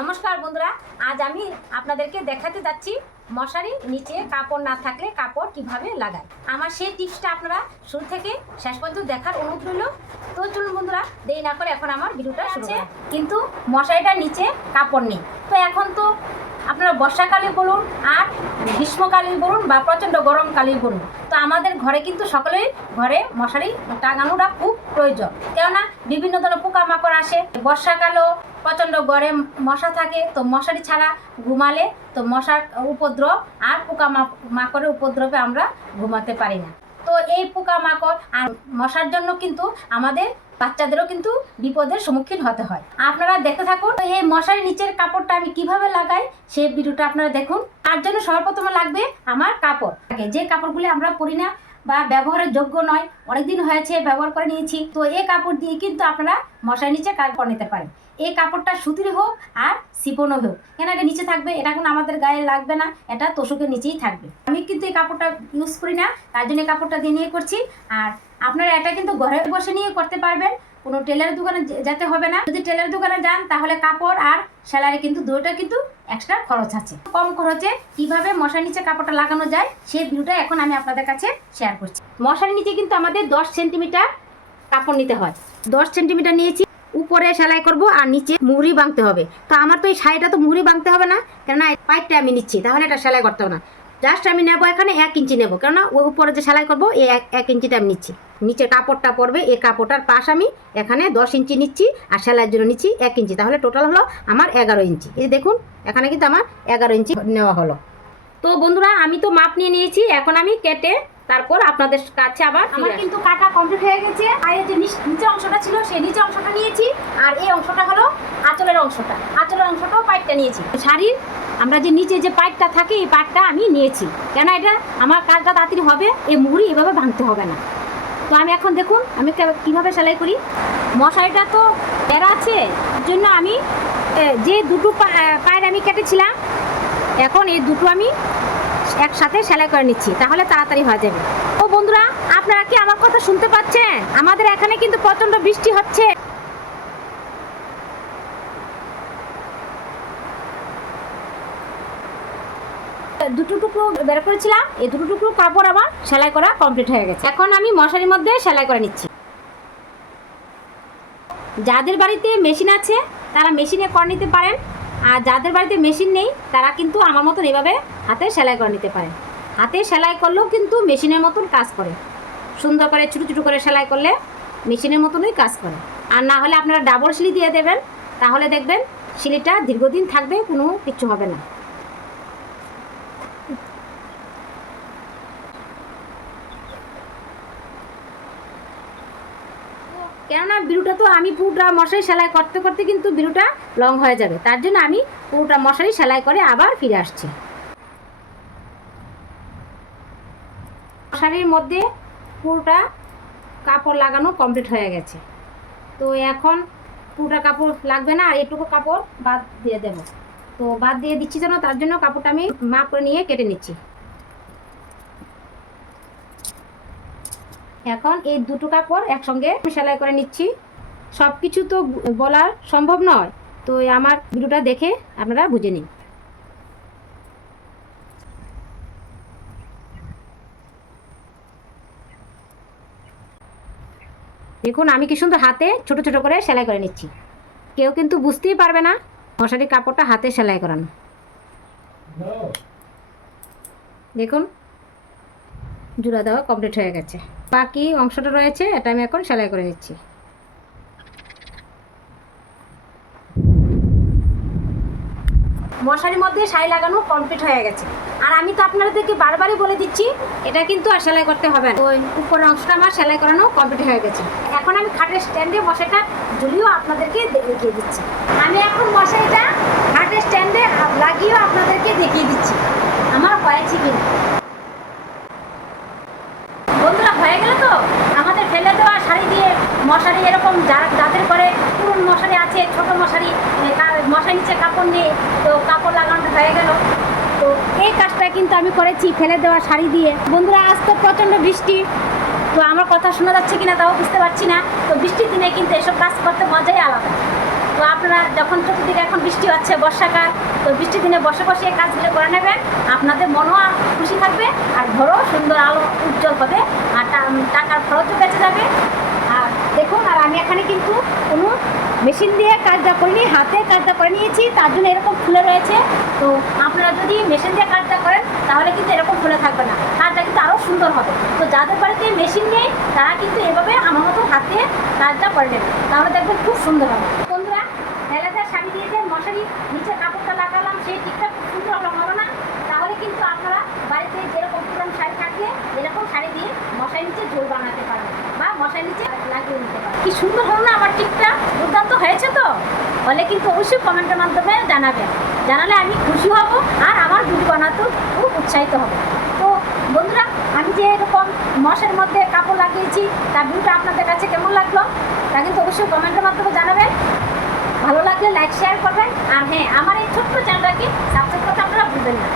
নমস্কার বন্ধুরা, আজ আমি আপনাদেরকে দেখাতে যাচ্ছি মশারি নিচে কাপড় না থাকলে কাপড় কিভাবে লাগায়। আমার সেই টিপসটা আপনারা শুরু থেকে শেষ পর্যন্ত দেখার অনুরোধ রইল। তো চলুন বন্ধুরা, দেরি না করে এখন আমার ভিডিওটা শুরু করি। কিন্তু মশারিটার নিচে কাপড় নেই। তো এখন তো আপনারা বর্ষাকালে বলুন আর গ্রীষ্মকালে বলুন বা প্রচণ্ড গরমকালে বলুন, তো আমাদের ঘরে কিন্তু সকলেই ঘরে মশারি টাঙানোটা খুব প্রয়োজন। কেননা বিভিন্ন ধরনের পোকামাকড় আসে, বর্ষাকালেও প্রচণ্ড গরম মশা থাকে, তো মশারি ছাড়া ঘুমালে তো মশার উপদ্রব আর পোকামাকড়ের উপদ্রবে আমরা ঘুমাতে পারি না। তো এই পোকামাকড় আর মশার জন্য কিন্তু আমাদের বাচ্চাদেরও কিন্তু বিপদের সম্মুখীন হতে হয়। আপনারা দেখতে থাকুন এই মশারির নিচের কাপড়টা আমি কিভাবে লাগাই, সেই ভিডিওটা আপনারা দেখুন। তার জন্য সর্বপ্রথমে লাগবে আমার কাপড়। যে কাপড়গুলি আমরা পরি না বা ব্যবহারের যোগ্য নয়, অনেকদিন হয়েছে ব্যবহার করে নিয়েছি, তো এই কাপড় দিয়ে কিন্তু আপনারা মশারির নিচে কাপড় নিতে পারেন। এই কাপড়টা সুতির হোক আর সিপনও হোক, কেন এটা নিচে থাকবে, এটা কিন্তু আমাদের গায়ে লাগবে না, এটা তোষকের নিচেই থাকবে। আমি কিন্তু এই কাপড়টা ইউজ করি না, তার জন্য এই কাপড়টা দিয়ে নিয়ে করছি। আর আপনারা এটা কিন্তু ঘরে বসে নিয়ে করতে পারবেন, কোনো টেলারের দোকানে যেতে হবে না। যদি টেলারের দোকানে যান তাহলে কাপড় আর সেলাই কিন্তু দুটোটা কিন্তু এক্সট্রা খরচ আছে। কম খরচে কিভাবে মশারির নিচে কাপড়টা লাগানো যায় সেই ভিডিওটা এখন আমি আপনাদের কাছে শেয়ার করছি। মশারির নিচে কিন্তু আমাদের 10 সেন্টিমিটার কাপড় নিতে হয়। 10 সেন্টিমিটার নিয়েছি, উপরে সেলাই করব আর নিচে মুহুরি বাঁধতে হবে। তো আমার তো এই শাড়িটা তো মুহুরি বাঁধতে হবে না, কেননা পাইপটা আমি নিচ্ছি, তাহলে এটা সেলাই করতে হবে না। জাস্ট আমি নেবো এখানে 1 ইঞ্চি নেবো, কেননা ওই উপরে যে সেলাই করবো এই 1 ইঞ্চিটা আমি নিচ্ছি। নিচে কাপড়টা পড়বে, এই কাপড়টার পাশ আমি এখানে 10 ইঞ্চি নিচ্ছি আর সেলাইয়ের জন্য নিচ্ছি 1 ইঞ্চি, তাহলে টোটাল হলো আমার 11 ইঞ্চি। এই দেখুন এখানে কিন্তু আমার 11 ইঞ্চি নেওয়া হলো। তো বন্ধুরা, আমি তো মাপ নিয়ে নিয়েছি, এখন আমি কেটে তারপর আপনাদের কাছে আবার আমার কিন্তু কাটা কমপ্লিট হয়ে গেছে। পায়ের যে নিচে অংশটা ছিল সেই নিচে অংশটা নিয়েছি, আর এই অংশটা হলো আঁচলের অংশটাও পাইপটা নিয়েছি। শাড়ির আমরা যে নিচে যে পাইপটা থাকে এই পাইপটা আমি নিয়েছি, কেন এটা আমার কাজটা তাড়াতাড়ি হবে, এই মুহুরি এভাবে ভাঙতে হবে না। তো আমি এখন দেখুন আমি কিভাবে সেলাই করি। মশারিটা তো বেড়া আছে, এর জন্য আমি যে দুটো পায়ের আমি কেটেছিলাম, এখন এই দুটো আমি একসাথে সেলাই করে নিচ্ছি, তাহলে তাড়াতাড়ি হয়ে যাবে। ও বন্ধুরা, আপনারা কি আমার কথা শুনতে পাচ্ছেন? আমাদের এখানে কিন্তু প্রচন্ড বৃষ্টি হচ্ছে। দুটো টুকরো বের করেছিলাম, এই দুটো টুকরো কাপড় আমার সেলাই করা কমপ্লিট হয়ে গেছে। এখন আমি মশারির মধ্যে সেলাই করে নিচ্ছি। যাদের বাড়িতে মেশিন আছে তারা মেশিনে করে নিতে পারেন, আর যাদের বাড়িতে মেশিন নেই তারা কিন্তু আমার মতন এভাবে হাতে সেলাই করে নিতে পারেন। হাতে সেলাই করলেও কিন্তু মেশিনের মতন কাজ করে, সুন্দর করে ছোটো ছোটো করে সেলাই করলে মেশিনের মতনই কাজ করে। আর না হলে আপনারা ডাবল সিলি দিয়ে দেবেন, তাহলে দেখবেন সিলিটা দীর্ঘদিন থাকবে, কোনো কিছু হবে না। কেননা বিরুটা তো আমি পুরোটা মশারি সেলাই করতে করতে কিন্তু বিরুটা লং হয়ে যাবে, তার জন্য আমি পুরোটা মশারি সেলাই করে আবার ফিরে আসছি। মশারির মধ্যে পুরোটা কাপড় লাগানো কমপ্লিট হয়ে গেছে। তো এখন পুরোটা কাপড় লাগবে না, আর এটুকু কাপড় বাদ দিয়ে দেব। তো বাদ দিয়ে দিচ্ছি যেন, তার জন্য কাপড়টা আমি মাপ করে নিয়ে কেটে নিচ্ছি। এখন এই দুটো কাপড় একসঙ্গে সেলাই করে নিচ্ছি। সব কিছু তো বলা সম্ভব নয়, তো আমার ভিডিওটা দেখে আপনারা বুঝে নিন। দেখুন আমি কি সুন্দর হাতে ছোট ছোট করে সেলাই করে নিচ্ছি, কেউ কিন্তু বুঝতেই পারবে না মশারির কাপড়টা হাতে সেলাই করানো। দেখুন জোড়া দেওয়া কমপ্লিট হয়ে গেছে, বাকি অংশটা রয়েছে, এটা আমি এখন সেলাই করে নিচ্ছি। মশারির মধ্যে শাড়ি লাগানো কমপ্লিট হয়ে গেছে, আর আমি তো আপনাদেরকে বারবারই বলে দিচ্ছি এটা কিন্তু আর সেলাই করতে হবে না। ওই উপরের অংশটা আমার সেলাই করানো কমপ্লিট হয়ে গেছে। এখন আমি খাটের স্ট্যান্ডে মশারিটা ঝুলিয়েও আপনাদেরকে দেখিয়ে দিচ্ছি। আমি এখন মশারিটা খাটের স্ট্যান্ডে লাগিয়েও আপনাদেরকে দেখিয়ে দিচ্ছি আমার হয়েছে কিনা। বন্ধুরা, হয়ে গেল তো আমাদের ফেলে দেওয়া শাড়ি দিয়ে মশারি, এরকম যাদের ঘরে পুরনো মশারি আছে, ছোট মশারি, মশারি নিচে কাপড় নেই, তো কাপড় লাগানোটা হয়ে গেল। তো এই কাজটা কিন্তু আমি করেছি ফেলে দেওয়া শাড়ি দিয়ে। বন্ধুরা, আজ তো প্রচণ্ড বৃষ্টি, তো আমার কথা শোনা যাচ্ছে কিনা তাও বুঝতে পারছি না। তো বৃষ্টির দিনে কিন্তু এসব কাজ করতে মজাই আলাদা। তো তো আপনারা যখন চতুর্দিকে এখন বৃষ্টি হচ্ছে বর্ষাকাল, তো বৃষ্টির দিনে বসে বসে এই কাজগুলো করে নেবেন, আপনাদের মনও খুশি থাকবে আর ঘরও সুন্দর আলো উজ্জ্বল হবে আর টাকার খরচও বেঁচে যাবে। আর দেখুন, আর আমি এখানে কিন্তু কোনো মেশিন দিয়ে কাজটা করিনি, হাতে কাজটা করে নিয়েছি, তার জন্য এরকম ফুলে রয়েছে। তো আপনারা যদি মেশিন দিয়ে কাজটা করেন তাহলে কিন্তু এরকম ফুলে থাকবে না, কাজটা কিন্তু আরও সুন্দর হবে। তো যাদের বাড়িতে মেশিন নেই তারা কিন্তু এভাবে আমার মতো হাতে কাজটা করে নেবে, তাহলে দেখবেন খুব সুন্দর হবে। বন্ধুরা, ছেলেদের শাড়ি দিয়ে যে মশারি নিচে কাপড়টা লাগালাম সেই দিকটা খুব সুন্দর হলো না? তাহলে কিন্তু আপনারা বাড়িতে যেরকম পুরানো শাড়ি থাকলে এরকম শাড়ি দিয়ে মশারি নিচে ঝোল বানাতে পারবেন বা মশারি নিচে লাগিয়ে নিতে পারবেন। কি সুন্দর হলো না আমার টিপটা? দুর্দান্ত হয়েছে তো? হলে কিন্তু অবশ্যই কমেন্টের মাধ্যমে জানাবেন, জানালে আমি খুশি হব আর আমার ভিডিও বানাতেও খুব উৎসাহিত হবে। তো বন্ধুরা, আমি যে এরকম মশারির মধ্যে কাপড় লাগিয়েছি তার ভিডিওটা আপনাদের কাছে কেমন লাগলো তা কিন্তু অবশ্যই কমেন্টের মাধ্যমে জানাবেন। ভালো লাগলে লাইক শেয়ার করবেন, আর হ্যাঁ, আমার এই ছোট্ট চ্যানেলটাকে সাবস্ক্রাইব করতে আপনারা ভুলবেন না।